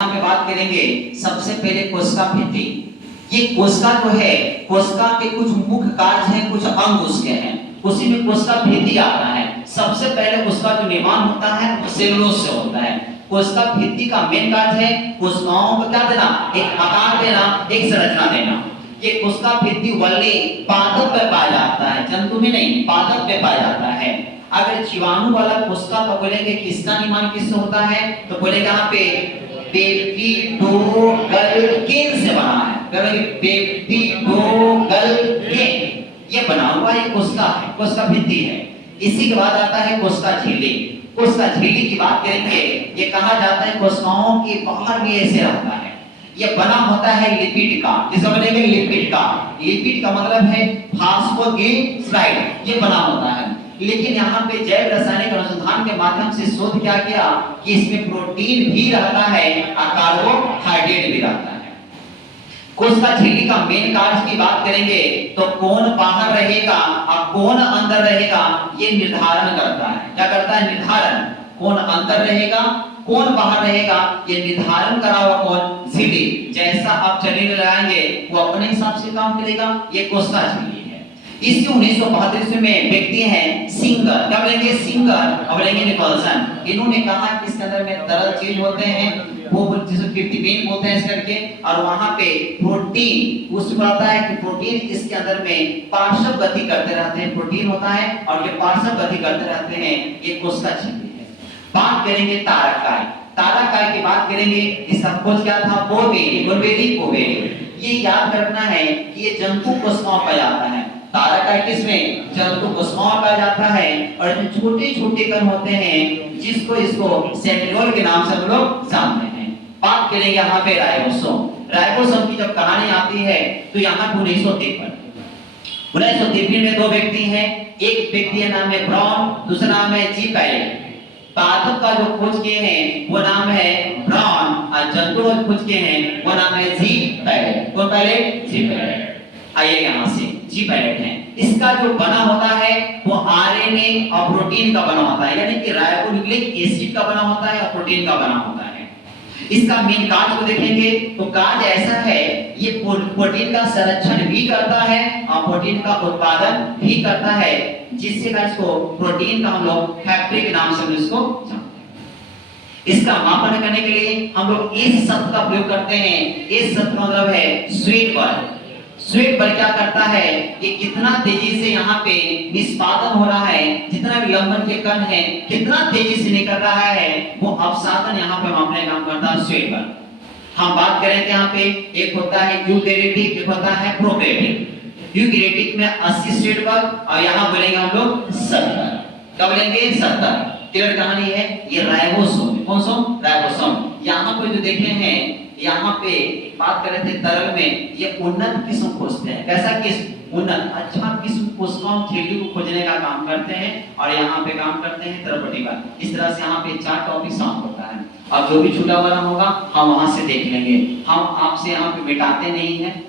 यहाँ पे बात करेंगे सबसे पहले कोशिका भित्ति। ये कोशिका जो है, कोशिका के कुछ मुख्य कार्य हैं, कुछ अंग उसके हैं, उसी में कोशिका भित्ति आता है। सबसे पहले उसका जो निर्माण होता है वो सेलुलोज से होता है। कोशिका भित्ति का मेन कार्य है कोशिकाओं को क्या देना, एक आकार देना, एक संरचना देना। ये कोशिका भित्ति वल्ली पादप पे पाया जाता है, जंतु में नहीं, पादप पे पाया जाता है। अगर जीवाणु वाला कोशिका तो बोलेंगे किसका निर्माण किससे होता है, तो बोलेंगे यहाँ पे पेप्टिडोगल्केन से बना है। पेप्टिडोगल्केन ये बना हुआ ये कोशिका है, कोशिका भित्ति है। इसी के बाद आता है कोशिका झिल्ली। कोशिका झिल्ली की बात करेंगे, ये कहा जाता है कोशिकाओं के बाहर में ऐसे रहता है। ये बना होता है लिपिड का, जिसको बोलेंगे लिपिड का। लिपिड का मतलब है फास्फोग्लिसराइड, ये बना होता है। लेकिन यहाँ पे जैव रासायनिक अनुसंधान के माध्यम से शोध क्या किया कि इसमें प्रोटीन भी रहता है और कार्बोहाइड्रेट भी रहता है। कोशिका झिल्ली का मेन कार्य की बात करेंगे तो कौन बाहर रहेगा और कौन अंदर रहेगा ये निर्धारण करता है। क्या करता है? निर्धारण। कौन अंदर रहेगा कौन बाहर रहेगा ये निर्धारण करा हुआ कौन? झिल्ली। जैसा आप शरीर लगाएंगे वो अपने हिसाब से काम करेगा, ये कोशिका झिल्ली है। इसके 1932 में व्यक्ति हैं सिंगर, क्या बोलेंगे? सिंगर और बोलेंगे निकोलसन। इन्होंने कहा कि इसके अंदर में तरल चीज होते हैं, वो जिसे ट्रिप्टोफैन बोलते हैं इस करके, और वहां पे प्रोटीन उसमें बताता है कि प्रोटीन इसके अंदर में पार्श्व गति करते रहते हैं, प्रोटीन होता है और ये पार्श्व गति करते रहते हैं, ये कोशिका झिल्ली है। बात करेंगे तारकाय। तारकाय की बात करेंगे, इसका खोज क्या था? बोवेरी। ये याद रखना है कि ये जंतु कोशिकाओं पाया जाता है। तारकाय किसमें? जंतु कोशिकाओं पाया जाता है और जो छोटे-छोटे कण होते हैं जिसको इसको सेंट्रियोल के नाम से हम लोग जानते हैं। बात करेंगे यहाँ पे राइबोसोम। राइबोसोम की जब कहानी आती है तो यहाँ 1953 में दो व्यक्ति हैं। एक व्यक्ति का नाम है ब्राउन, दूसरा नाम है जी पैलेट। पादप का जो खोज किए हैं वो नाम है ब्राउन और जंतु का खोज किए हैं वो नाम है जी पैलेट। कौन पैलेट? जी पैलेट। आइए यहाँ से जी पैलेट है। इसका जो बना होता है वो आरएनए और प्रोटीन का बना होता है, यानी कि राइबोन्यूक्लिक एसिड का बना होता है और प्रोटीन का बना होता है। इसका मेन कार्य को देखेंगे तो कार्य ऐसा है, ये प्रोटीन का संरक्षण भी करता है और प्रोटीन का उत्पादन भी करता है, जिससे इसको प्रोटीन का हम लोग फैक्ट्री के नाम से इसको जानते हैं। इसका मापन करने के लिए हम लोग इस शब्द का प्रयोग करते हैं। इस शब्द का मतलब है स्वीट बल। स्वीट बल क्या करता है कि कितना तेजी से यहाँ पे निष्पादन हो रहा है, जितना भी लंबन के कण है कितना तेजी से निकल रहा है, वो अपसादन यहाँ पे मापने का काम करता है स्वीट बल। हम बात करें यहाँ पे एक होता है यूकैरियोटिक, एक होता है प्रोकैरियोटिक। यूकैरियोटिक में 80 स्वीट बल और यहाँ बोलेंगे हम लोग 70। क्या बोलेंगे? 70। क्लियर कहानी है। ये राइबोसोम, कौन सा? राइबोसोम। यहाँ पे जो देखे हैं, यहाँ पे बात कर रहे थे तरल में, ये उन्नत किस्म खोजते हैं। कैसा किस्म? उन्नत, अच्छा किस्म कोशिकाओं झिल्ली को खोजने का काम करते हैं और यहाँ पे काम करते हैं तरपटी का। इस तरह से यहाँ पे 4 टॉपिक शामिल होता है। अब जो भी छूटा हुआ होगा हम वहां से देख लेंगे। हम आपसे यहाँ पे मिटाते नहीं है,